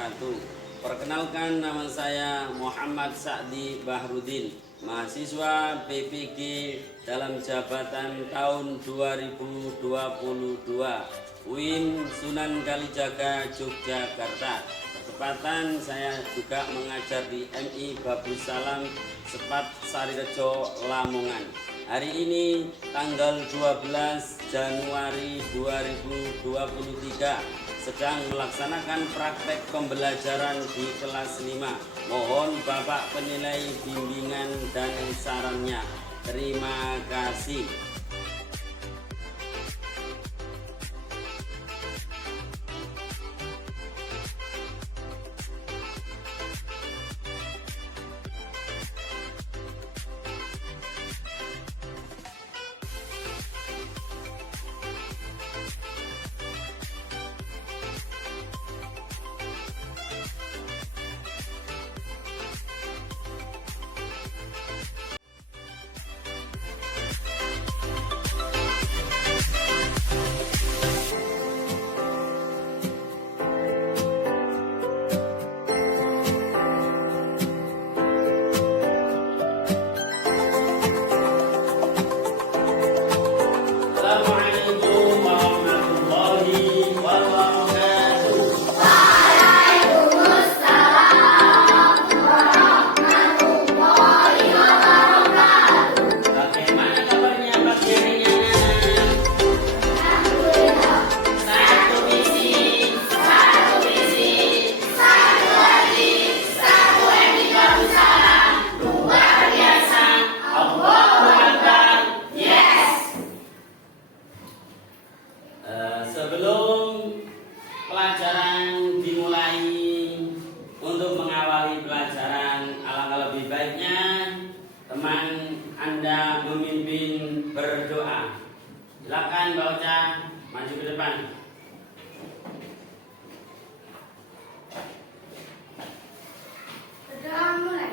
wabarakatuh. Perkenalkan, nama saya Muhammad Sa'di Bahrudin, mahasiswa PPG dalam jabatan tahun 2022 UIN Sunan Kalijaga, Yogyakarta. Bertepatan saya juga mengajar di MI Babus Salam Sepat Sarirejo, Lamongan. Hari ini tanggal 12 Januari 2023 sedang melaksanakan praktek pembelajaran di kelas 5. Mohon Bapak penilai bimbingan dan sarannya. Terima kasih. Sebelum pelajaran dimulai, untuk mengawali pelajaran, alangkah lebih baiknya teman Anda memimpin berdoa. Silakan Mbak Ocha, maju ke depan. Berdoa mulai.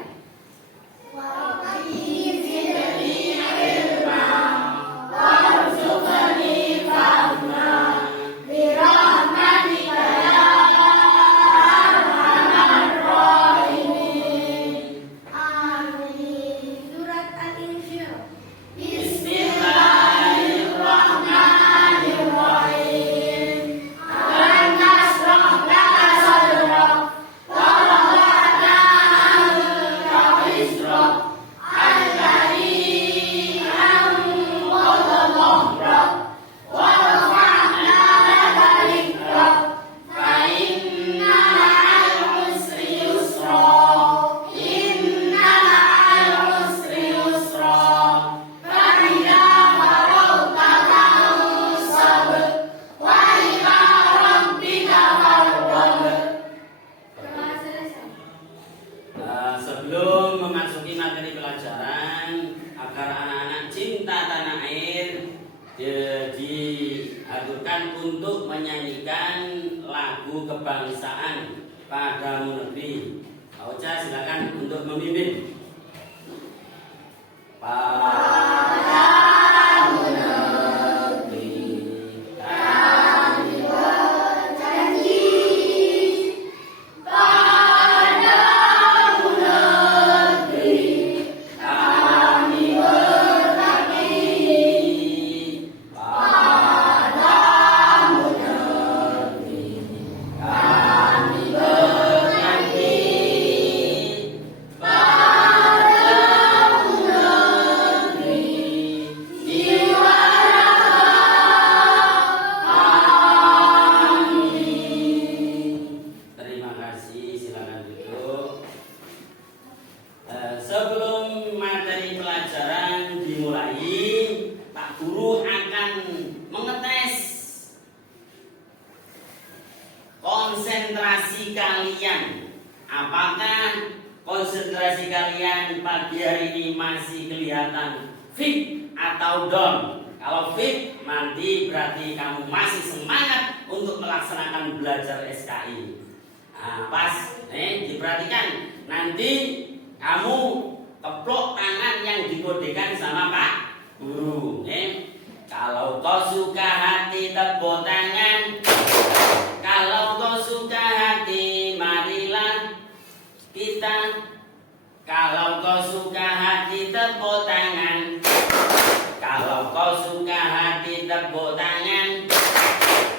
Sebelum memasuki materi pelajaran, agar anak-anak cinta tanah air diaturkan untuk menyanyikan lagu kebangsaan Padamu Negeri. Pak Ocha silakan untuk memimpin. Padamu negeri kami berjanji, padamu negeri kami berbakti, padamu negeri kami berjanji, padamu negeri jiwa kami. Terima kasih, silakan duduk. Sebelum materi pelajaran dimulai, Pak Guru akan mengetes konsentrasi kalian. Apakah konsentrasi kalian pagi hari ini masih kelihatan fit atau down? Kalau fit, nanti berarti kamu masih semangat untuk melaksanakan belajar SKI. Nah, pas, diperhatikan. Nanti kamu keplok tangan yang dikodekan sama Pak Guru. Kalau kau suka hati tepuk tangan, kalau kau suka hati mari kita. Kalau kau suka hati tepuk tangan. Kalau kau suka hati tepuk tangan.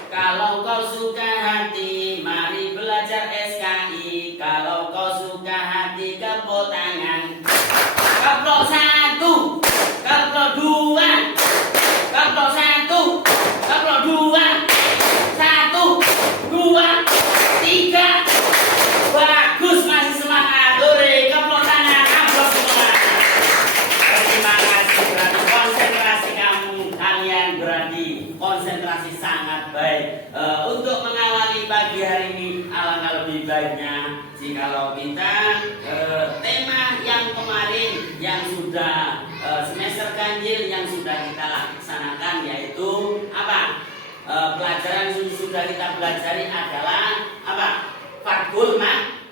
Kalau kau suka hati mari belajar SKI. Kalau kau suka hati tepuk tangan. Keplok 1, keplok 2, keplok 1, keplok 2, 1, 2, 3. Bagus, masih semangat. Ore, keplok tangan, aplok semua. Terima kasih, berarti konsentrasi kalian berarti konsentrasi sangat baik. Untuk mengawali pagi hari ini, alangkah lebih baiknya jikalau kita tema yang kemarin yang sudah semester ganjil yang sudah kita laksanakan, yaitu apa? Pelajaran yang sudah kita pelajari adalah apa? Fardhul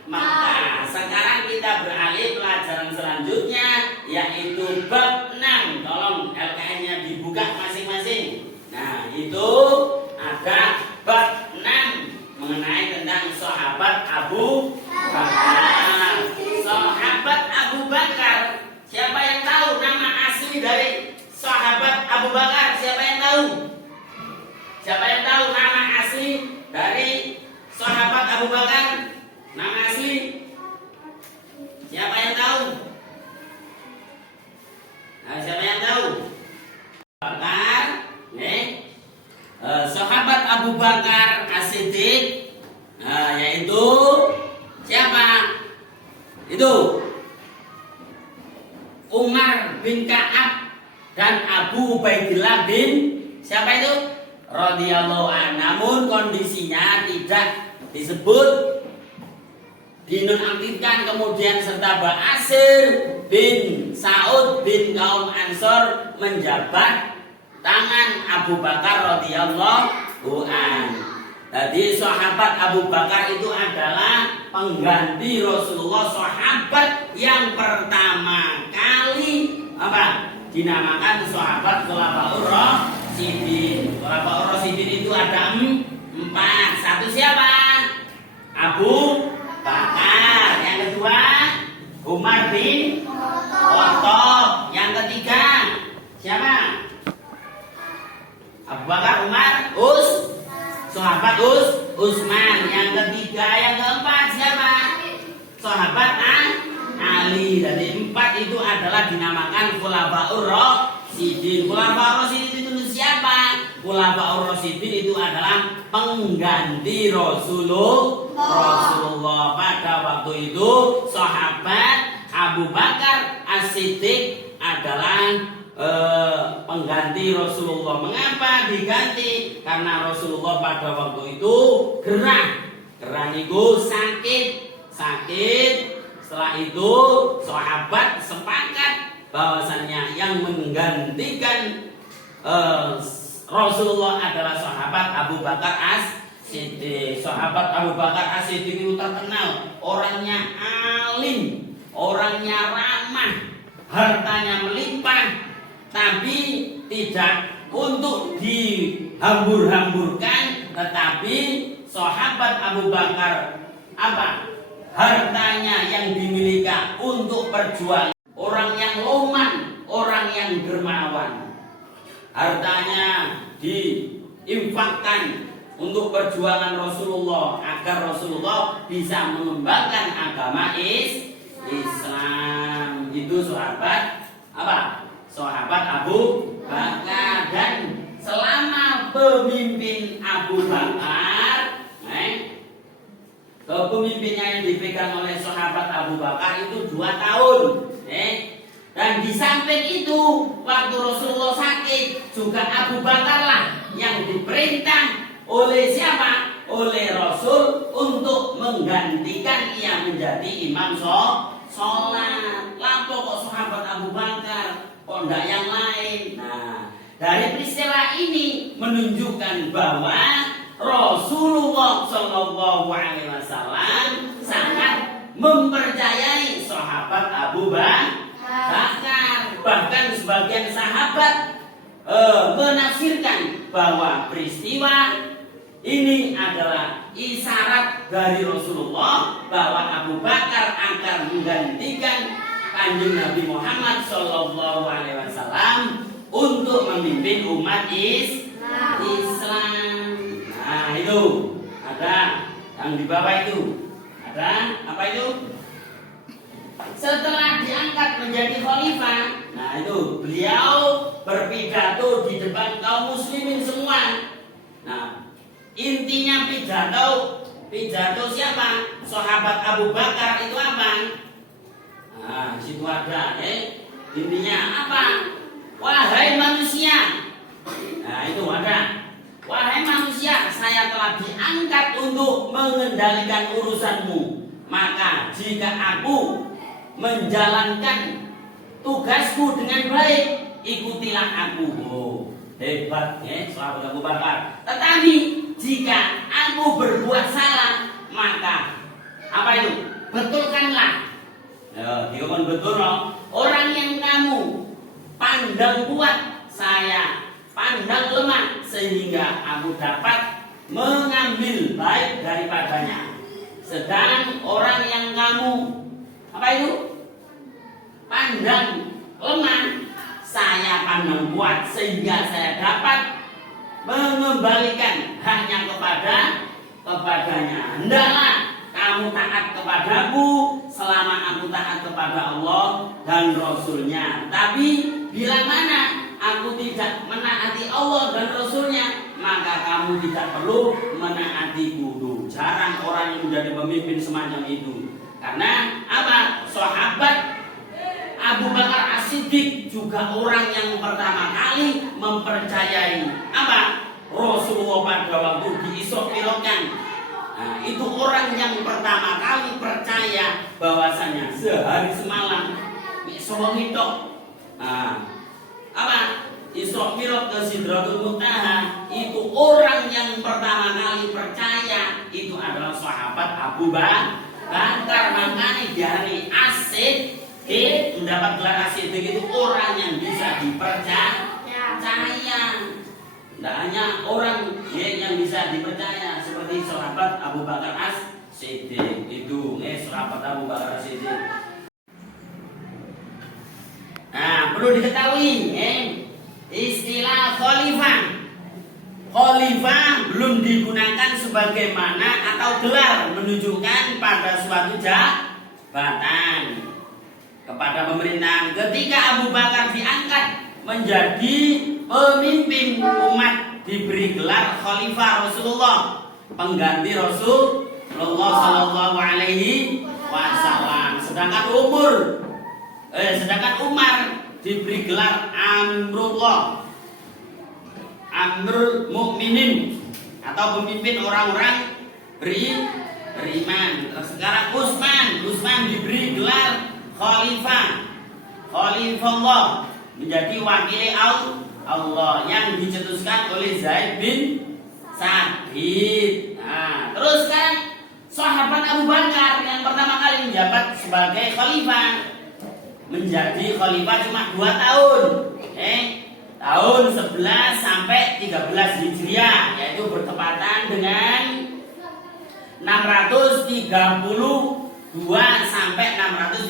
Makkah. Sekarang kita beralih pelajaran selanjutnya, yaitu bab 6. Tolong LKN-nya dibuka masing-masing. Nah, itu ada bab 6 mengenai tentang sahabat Abu Bakar. Sahabat Abu Bakar. Siapa yang tahu nama asli dari sahabat Abu Bakar? Siapa yang tahu? Siapa yang tahu nama asli dari sahabat Abu Bakar? Nama asli? Siapa yang tahu? Nah, siapa yang tahu? Bakar, sahabat Abu Bakar As-Siddiq, yaitu siapa? Itu Umar bin Ka'ab dan Abu Ubaidillah bin siapa itu? Radhiyallahu anhu. Namun kondisinya tidak disebut, dinonaktifkan kemudian serta Ba'asir bin Sa'ud bin kaum Ansor menjabat tangan Abu Bakar radhiyallahu anhu. Jadi sahabat Abu Bakar itu adalah pengganti Rasulullah, sahabat yang pertama kali apa? Dinamakan sahabat Khulafaur Rasyidin. Khulafaur Rasyidin itu ada 4. Satu siapa? Abu Bakar. Yang kedua Umar bin Khattab. Yang ketiga siapa? Abu Bakar, Umar, sahabat Utsman. Yang ketiga, yang keempat siapa? Sahabat Ali. Jadi 4 itu adalah dinamakan Khulafaur Rasyidin. Khulafaur Rasyidin itu siapa? Khulafaur Rasyidin itu adalah pengganti Rasulullah. Pada waktu itu sahabat Abu Bakar As-Siddiq adalah pengganti Rasulullah. Mengapa diganti? Karena Rasulullah pada waktu itu gerah itu sakit. Setelah itu sahabat sepakat bahwasannya yang menggantikan Rasulullah adalah sahabat Abu Bakar As-Siddiq. Sahabat Abu Bakar As-Siddiq itu terkenal orangnya alim, orangnya ramah, hartanya melimpah, tapi tidak untuk dihambur-hamburkan. Tetapi sahabat Abu Bakar apa? Hartanya yang dimiliki untuk perjuangan. Orang yang loman, orang yang dermawan. Hartanya diinfakkan untuk perjuangan Rasulullah agar Rasulullah bisa mengembangkan agama Islam. Itu sahabat apa? Sahabat Abu Bakar. Dan selama pemimpin Abu Bakar, kepemimpinnya yang dipegang oleh sahabat Abu Bakar itu 2 tahun. Dan di samping itu, waktu Rasulullah sakit, juga Abu Bakarlah yang diperintah oleh siapa? Oleh Rasul untuk menggantikan ia menjadi imam sholat. Lapo kok sahabat Abu Bakar, kok enggak yang lain? Nah, dari peristiwa ini menunjukkan bahwa Rasulullah Shallallahu Alaihi Wasallam sangat mempercayai sahabat Abu Bakar. Bahkan sebagian sahabat menafsirkan bahwa peristiwa ini adalah isyarat dari Rasulullah bahwa Abu Bakar akan menggantikan Kanjeng Nabi Muhammad Shallallahu Alaihi Wasallam untuk memimpin umat Islam. Nah itu ada yang di bawah itu ada apa itu? Setelah diangkat menjadi khalifah, nah itu beliau berpidato di depan kaum muslimin semua. Nah, intinya pidato siapa? Sahabat Abu Bakar itu apa? Nah, situ ada, intinya apa? Wahai manusia. Nah, itu ada. Wahai manusia, saya telah diangkat untuk mengendalikan urusanmu. Maka jika aku menjalankan tugasku dengan baik, ikutilah aku. Oh, hebat ya sahabat Abu Bakar. Tetapi jika aku berbuat salah, maka apa itu? Betulkanlah. Dikatakan betul loh. Orang yang kamu pandang kuat, saya pandang lemah, sehingga aku dapat mengambil baik daripadanya. Sedang orang yang kamu apa itu? Pandang lemah, saya pandang kuat, sehingga saya dapat mengembalikan haknya kepadanya. Hendaklah kamu taat kepadaku selama aku taat kepada Allah dan Rasulnya. Tapi bila mana aku tidak menaati Allah dan Rasulnya, maka kamu tidak perlu menaatiku. Jarang orang yang menjadi pemimpin semacam itu. Karena apa? Sahabat Abu Bakar As-Siddiq juga orang yang pertama kali mempercayai apa? Rasulullah pada waktu di Isra Mi'rajkan. Nah, itu orang yang pertama kali percaya bahwasanya sehari semalam Isra Mi'raj. Nah, apa? Isra Mi'raj ke Sidratul Muntaha, itu orang yang pertama kali percaya itu adalah sahabat Abu Bakar. Makanya dari As-Siddiq mendapat gelar As-Siddiq itu orang yang bisa dipercaya. Tidak hanya orang yang bisa dipercaya seperti sahabat Abu Bakar As-Siddiq itu, sahabat Abu Bakar As-Siddiq. Nah, perlu diketahui, istilah khalifah. Khalifah belum digunakan sebagaimana atau gelar menunjukkan pada suatu jabatan kepada pemerintahan. Ketika Abu Bakar diangkat menjadi pemimpin umat, diberi gelar khalifah Rasulullah, pengganti Rasulullah Shallallahu Alaihi Wasallam. Sedangkan Umar diberi gelar Amrul Mukminin atau pemimpin orang-orang beriman. Terus sekarang Utsman diberi gelar Khalifullah, menjadi wakil Allah yang dicetuskan oleh Zaid bin Sabit. Nah, terus sekarang sahabat Abu Bakar yang pertama kali menjabat sebagai khalifah, menjadi khalifah cuma 2 tahun. Tahun 11 sampai 13 Hijriah, yaitu bertepatan dengan 632 sampai 634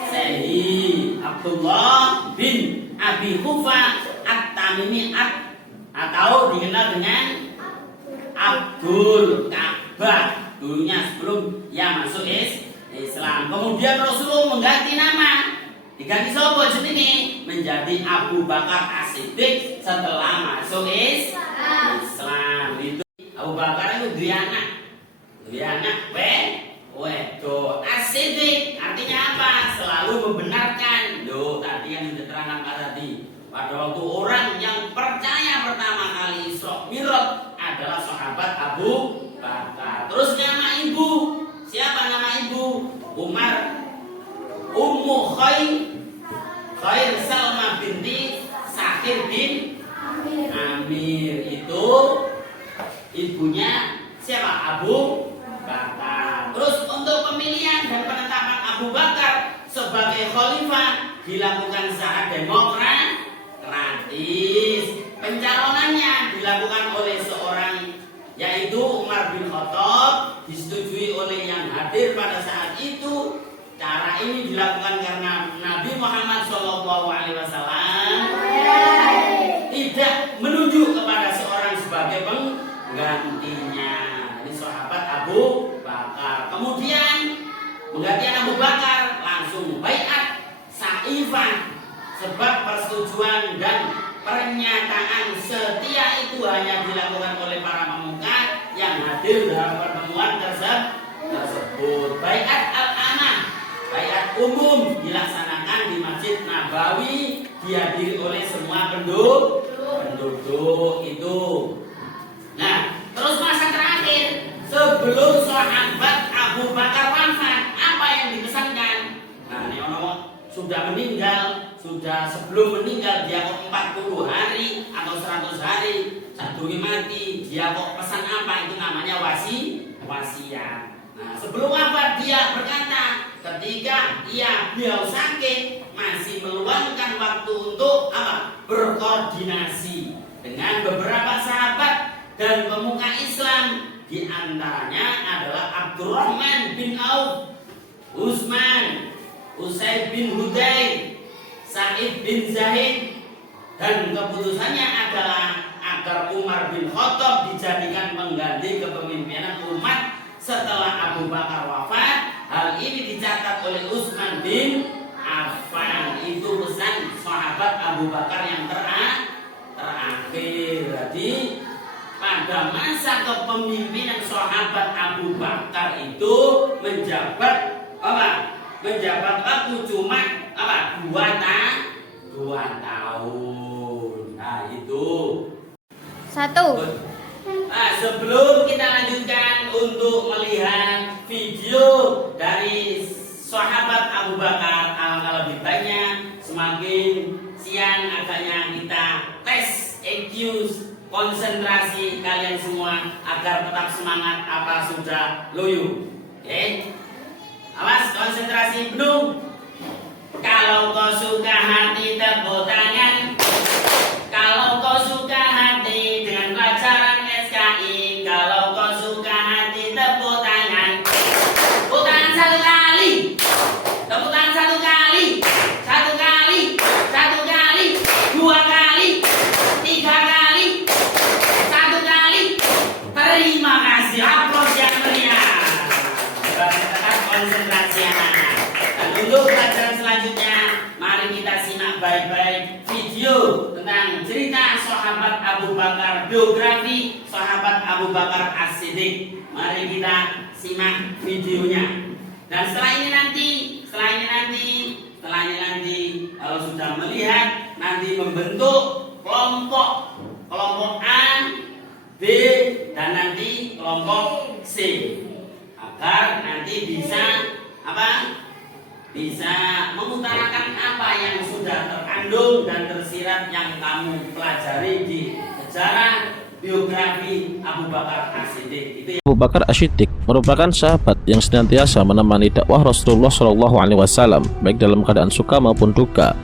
Masehi. Abdullah bin Abi Quhafa At-Tamimi atau dikenal dengan Abdul Ka'bah, dulunya sebelum masuk Islam. Kemudian Rasulullah mengganti nama, diganti sopo jenenge menjadi Abu Bakar As-Siddiq setelah masuk Islam. Itu Abu Bakar itu dia anak wedo. As-Siddiq artinya apa? Selalu membenarkan. Tadi yang diterangkan Pak tadi, pada waktu orang yang percaya pertama kali Isra Mi'raj adalah sahabat Abu Bakar. Terus nama ibu, siapa nama ibu? Ummu Khair Salma binti Sakhir bin Amir. Itu ibunya siapa? Abu Bakar. Terus untuk pemilihan dan penetapan Abu Bakar sebagai khalifah dilakukan secara demokratis. Pencalonannya dilakukan oleh seorang, yaitu Khattab, disetujui oleh yang hadir pada saat itu. Cara ini dilakukan karena Nabi Muhammad SAW tidak menunjuk kepada seorang sebagai penggantinya. Ini sahabat Abu Bakar. Kemudian menggantikan Abu Bakar langsung baiat saifah, sebab persetujuan dan pernyataan setia itu hanya dilakukan oleh para pemuka yang hadir dalam pertemuan tersebut. Baiat al-aman, baiat umum, dilaksanakan di Masjid Nabawi, dihadiri oleh semua penduduk itu. Nah, terus masa terakhir sebelum sahabat Abu Bakar wafat, apa yang dipesankan? Nah, ini sudah meninggal, sebelum meninggal dia kok 40 hari atau 100 hari sadurunge mati, dia kok pesan apa? Itu namanya wasiat. Nah, sebelum wafat dia berkata, ketika beliau sakit, masih meluangkan waktu untuk berkoordinasi dengan beberapa sahabat dan pemuka Islam. Di antaranya adalah Abdurrahman bin Auf, Utsman, Usaid bin Hudayr, Sa'id bin Zaid, dan keputusannya adalah agar Umar bin Khattab dijadikan pengganti kepemimpinan umat setelah Abu Bakar wafat. Hal ini dicatat oleh Utsman bin Affan. Itu pesan sahabat Abu Bakar yang terakhir. Jadi pada masa kepemimpinan sahabat Abu Bakar itu menjabat waktu cuma 2 tahun. Nah, itu. 1. Nah, sebelum kita lanjutkan untuk melihat video dari sahabat Abu Bakar, alangkah lebih baiknya semakin siang agaknya kita tes EQ konsentrasi kalian semua agar tetap semangat. Apa sudah loyo? Oke. Awas, konsentrasi penuh. Kalau kau suka hati tepuk tangan. Kalau kau suka hati dengan pelajaran SKI. Kalau kau suka hati tepuk tangan. Tepuk tangan 1 kali. Tepuk tangan 1 kali. 1 kali. 1 kali. 2 kali. 3 kali. 1 kali. Terima kasih. Aplaus yang meriah. Tetap konsentrasi anak-anak. Dan untuk pelajaran selanjutnya, mari kita simak baik-baik video tentang cerita sahabat Abu Bakar, biografi sahabat Abu Bakar As-Siddiq. Mari kita simak videonya. Dan setelah ini nanti kalau sudah melihat, nanti membentuk kelompok A, B, dan nanti kelompok C, agar nanti bisa bisa mengutarakan apa yang sudah terkandung dan tersirat yang kamu pelajari di sejarah biografi Abu Bakar As-Siddiq. Abu Bakar As-Siddiq merupakan sahabat yang senantiasa menemani dakwah Rasulullah SAW, baik dalam keadaan suka maupun duka.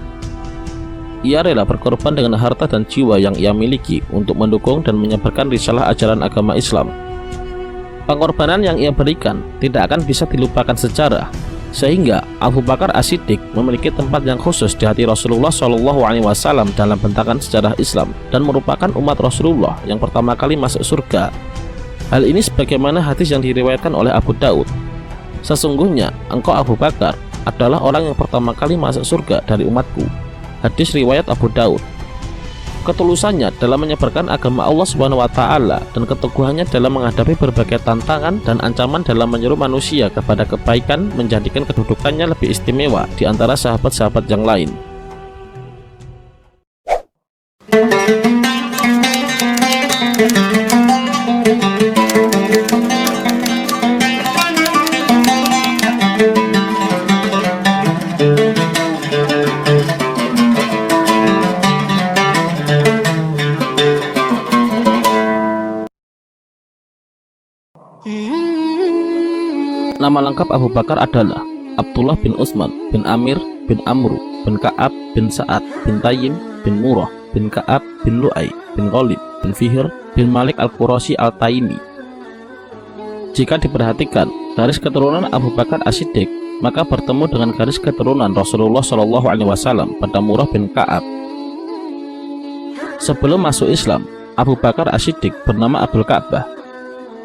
Ia rela berkorban dengan harta dan jiwa yang ia miliki untuk mendukung dan menyebarkan risalah ajaran agama Islam. Pengorbanan yang ia berikan tidak akan bisa dilupakan sejarah, sehingga Abu Bakar As-Siddiq memiliki tempat yang khusus di hati Rasulullah SAW dalam bentakan sejarah Islam, dan merupakan umat Rasulullah yang pertama kali masuk surga. Hal ini sebagaimana hadis yang diriwayatkan oleh Abu Daud. Sesungguhnya engkau Abu Bakar adalah orang yang pertama kali masuk surga dari umatku. Hadis riwayat Abu Daud. Ketulusannya dalam menyebarkan agama Allah SWT dan keteguhannya dalam menghadapi berbagai tantangan dan ancaman dalam menyuruh manusia kepada kebaikan menjadikan kedudukannya lebih istimewa di antara sahabat-sahabat yang lain. Nama lengkap Abu Bakar adalah Abdullah bin Utsman bin Amir bin Amru bin Ka'ab bin Sa'ad bin Tayyim bin Murrah bin Ka'ab bin Lu'ay bin Ghalib bin Fihr bin Malik al-Qurashi al-Taimi. Jika diperhatikan, garis keturunan Abu Bakar As-Siddiq maka bertemu dengan garis keturunan Rasulullah SAW pada Murrah bin Ka'ab. Sebelum masuk Islam, Abu Bakar As-Siddiq bernama Abdul Ka'bah.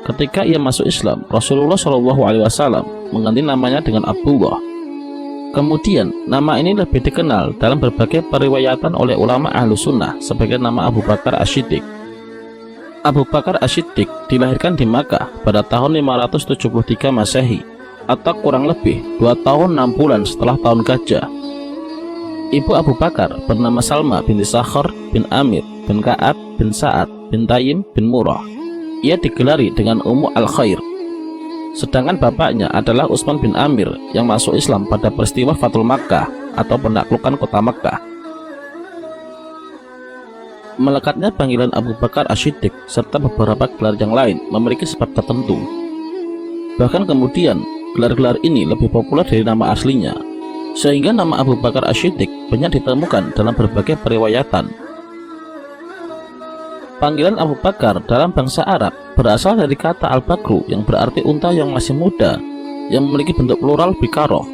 Ketika ia masuk Islam, Rasulullah SAW mengganti namanya dengan Abdullah. Kemudian, nama ini lebih dikenal dalam berbagai periwayatan oleh ulama ahlu sunnah sebagai nama Abu Bakar As-Siddiq. Abu Bakar As-Siddiq dilahirkan di Makkah pada tahun 573 Masehi atau kurang lebih 2 tahun 6 bulan setelah tahun gajah. Ibu Abu Bakar bernama Salma binti Sakhar bin Amir bin Ka'ab bin Sa'ad bin Tayyim bin Murrah. Ia digelari dengan Ummu Al-Khair. Sedangkan bapaknya adalah Utsman bin Amir yang masuk Islam pada peristiwa Fathul Makkah atau penaklukan kota Makkah. Melekatnya panggilan Abu Bakar As-Siddiq serta beberapa gelar yang lain memiliki sebab tertentu. Bahkan kemudian, gelar-gelar ini lebih populer dari nama aslinya, sehingga nama Abu Bakar As-Siddiq banyak ditemukan dalam berbagai periwayatan. Panggilan Abu Bakar dalam bangsa Arab berasal dari kata Al-Bakru yang berarti unta yang masih muda, yang memiliki bentuk plural bikaroh.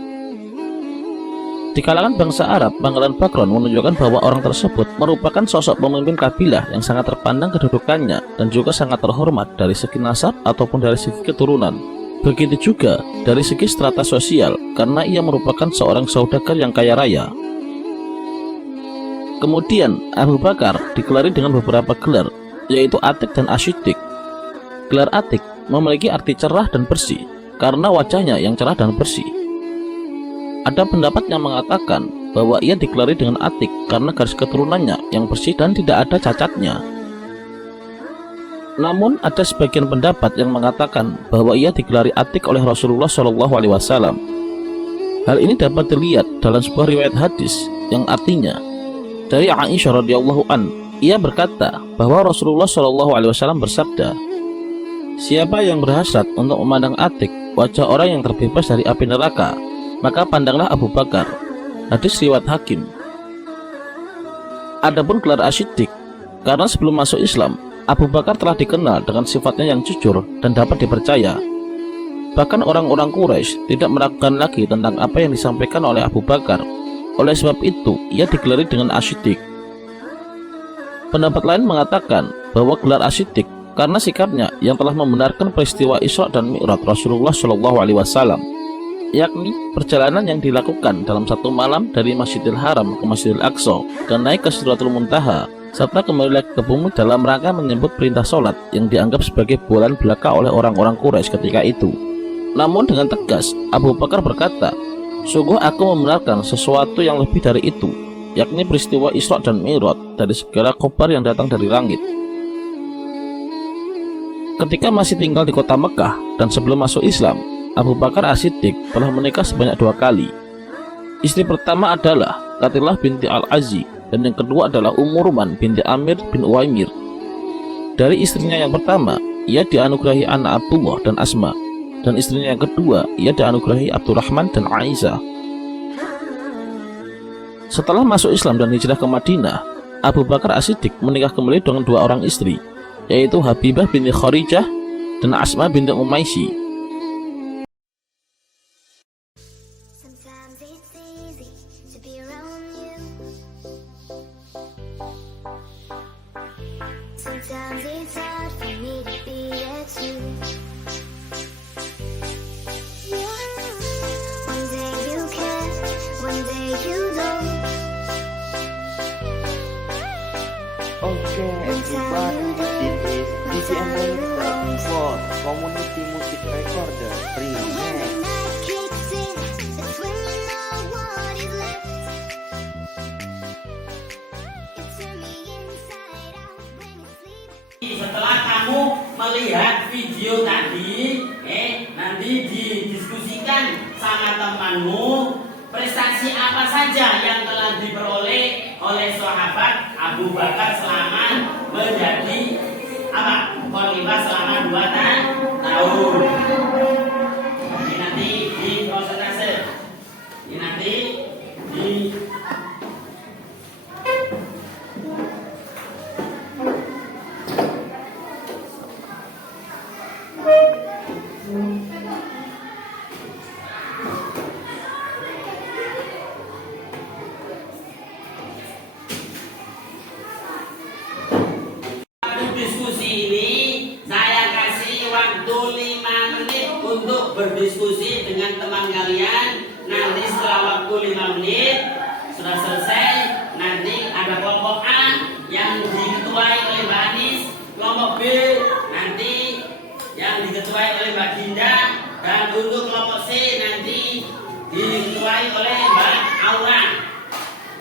Di kalangan bangsa Arab, panggilan Bakron menunjukkan bahwa orang tersebut merupakan sosok pemimpin kabilah yang sangat terpandang kedudukannya dan juga sangat terhormat dari segi nasab ataupun dari segi keturunan. Begitu juga dari segi strata sosial, karena ia merupakan seorang saudagar yang kaya raya. Kemudian, Abu Bakar digelari dengan beberapa gelar, yaitu Atik dan As-Siddiq. Gelar Atik memiliki arti cerah dan bersih, karena wajahnya yang cerah dan bersih. Ada pendapat yang mengatakan bahwa ia digelari dengan Atik karena garis keturunannya yang bersih dan tidak ada cacatnya. Namun ada sebagian pendapat yang mengatakan bahwa ia digelari Atik oleh Rasulullah SAW. Hal ini dapat dilihat dalam sebuah riwayat hadis yang artinya dari Aisyah radhiyallahu an, ia berkata bahwa Rasulullah SAW bersabda, "Siapa yang berhasrat untuk memandang Atik, wajah orang yang terbebas dari api neraka, maka pandanglah Abu Bakar." Hadis riwayat Hakim. Adapun gelar As-Siddiq, karena sebelum masuk Islam, Abu Bakar telah dikenal dengan sifatnya yang jujur dan dapat dipercaya. Bahkan orang-orang Quraisy tidak meragukan lagi tentang apa yang disampaikan oleh Abu Bakar. Oleh sebab itu, ia digelari dengan As-Siddiq. Pendapat lain mengatakan bahwa gelar As-Siddiq karena sikapnya yang telah membenarkan peristiwa Isra dan Mi'raj Rasulullah SAW, yakni perjalanan yang dilakukan dalam satu malam dari Masjidil Haram ke Masjidil Aqsa dan naik ke Sidratul Muntaha, serta kembali lagi ke bumi dalam rangka menyebut perintah sholat yang dianggap sebagai bualan belaka oleh orang-orang Quraisy ketika itu. Namun dengan tegas, Abu Bakar berkata, "Sungguh aku membenarkan sesuatu yang lebih dari itu, yakni peristiwa Isra dan Mi'raj dari segala khabar yang datang dari langit." Ketika masih tinggal di kota Mekah dan sebelum masuk Islam, Abu Bakar As-Siddiq telah menikah sebanyak 2 kali. Istri pertama adalah Qatilah binti Al-Azzi dan yang kedua adalah Ummu Ruman binti Amir bin Uwaimir. Dari istrinya yang pertama, ia dianugerahi anak Abdullah dan Asma, dan istrinya yang kedua, ia dianugerahi Abdurrahman dan Aisyah. Setelah masuk Islam dan hijrah ke Madinah, Abu Bakar As-Siddiq menikah kembali dengan 2 orang istri, yaitu Habibah binti Kharijah dan Asma binti Umaisi. Sometimes it's hard for me to be at you. One day you care, one day you don't. Okay, everybody, this is DJ America for Community Music Recorder Remix. Kicks in, that's when you know what is left. You turn me inside out when you sleep. Setelah kamu melihat video tadi, nanti didiskusikan sama temanmu prestasi apa saja yang telah diperoleh oleh sahabat Abu Bakar selama menjadi khalifah selama 2 tahun. Ini nanti di prosentase. Ini nanti di berdiskusi dengan teman kalian. Nanti setelah waktu 5 menit sudah selesai, nanti ada kelompok A yang diketuai oleh Mbak Anis, kelompok B nanti yang diketuai oleh Mbak Dinda, dan untuk kelompok C nanti diketuai oleh Mbak Aura.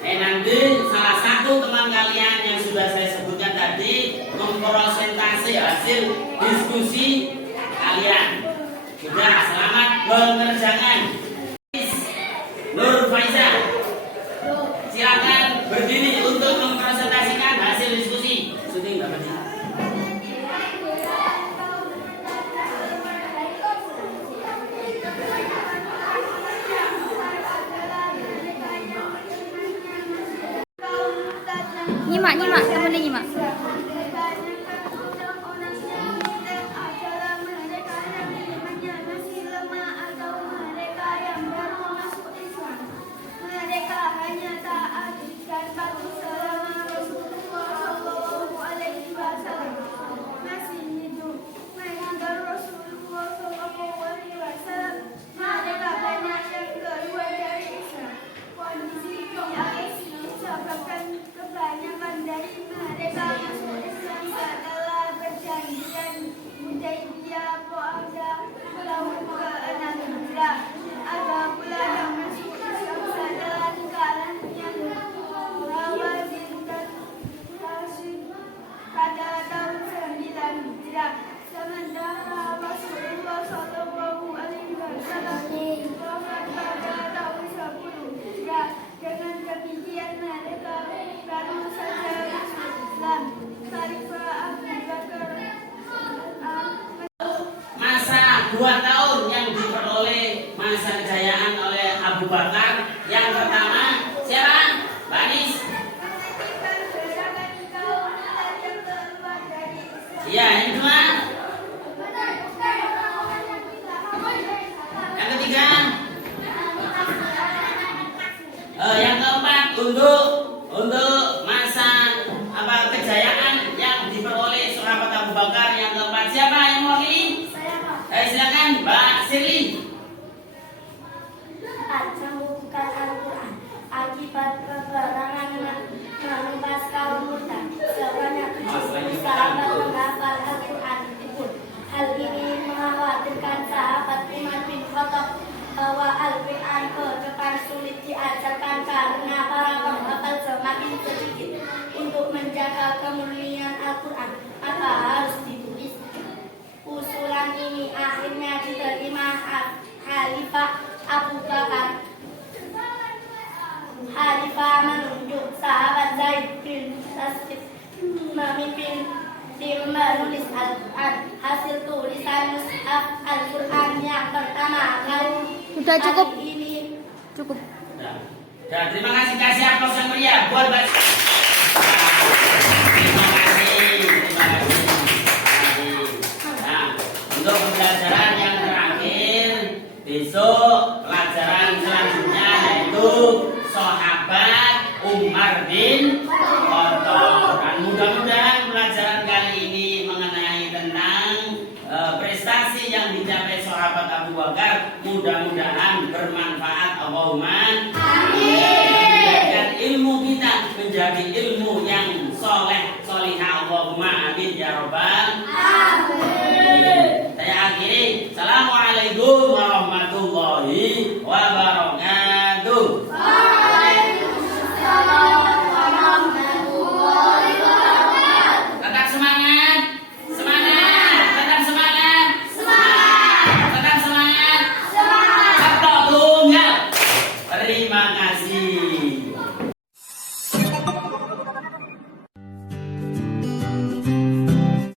Nanti salah satu teman kalian yang sudah saya sebutkan tadi mempresentasi hasil diskusi kalian. Sudah, selamat mengerjakan. Nur Faiza, silakan berdiri untuk mempresentasikan hasil diskusi. Syuting Mbak Faiza. Nyimak, temennya nyimak. Mereka hanya taat dan patuh selama Rasulullah SAW masih hidup. Mengantar Rasulullah SAW, mereka banyak yang keluar dari Islam. Kondisi yang disebabkan kebanyakan dari mereka masuk Islam setelah perjanjian Hudaybiyah pada tahun ke-6 Hijrah. Ada pula yang masuk Islam setelah kalahnya Hawazin dan Hashim pada tahun 9 Hijrah. Sementara Rasulullah SAW wafat pada tahun 10 Hijrah. Dengan demikian mereka baru saja masuk Islam. Khalifah Abu Bakar Masa 2 tahun yang diperoleh masa kejayaan oleh Abu Bakar. Yang pertama siapa? Mbak Anis. Iya, yang kedua. Yang ketiga. Yang keempat untuk masa kejayaan yang diperoleh sahabat Abu Bakar. Yang keempat siapa yang mewakili? Silakan Mbak Sirli. Membuka Al-Quran akibat peperangan menumpas kaum murtad. Sebanyak 70 sahabat menghafal Al-Quran pun. Hal ini mengkhawatirkan sahabat Umar bin Khattab bahwa Al-Quran ke depan sulit diajarkan karena para penghafal semakin sedikit. Untuk menjaga kemurnian Al-Quran maka harus ditulis. Usulan ini akhirnya diterima Khalifah Abu Bakar. Khalifah menunjuk sahabat Zaid bin Thabit memimpin tim menulis Al-Quran. Hasil tulisan mushaf Al-Quran yang pertama kali Udah cukup. ini Cukup. Dan terima kasih aplaus yang meriah buat Mbak. Terima kasih. Nah, untuk pembelajaran yang terakhir, besok pelajaran selanjutnya yaitu sahabat Umar bin Khattab. Dan mudah-mudahan pelajaran kali ini mengenai tentang prestasi yang dicapai sahabat Abu Bakar mudah-mudahan bermanfaat. Allahumma amin. Ilmu kita menjadi ilmu yang soleh solihah. Allahumma amin ya robbal